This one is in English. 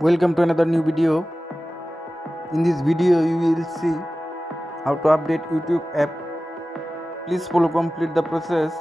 Welcome to another new video. In this video you will see how to update YouTube app. Please follow complete the process.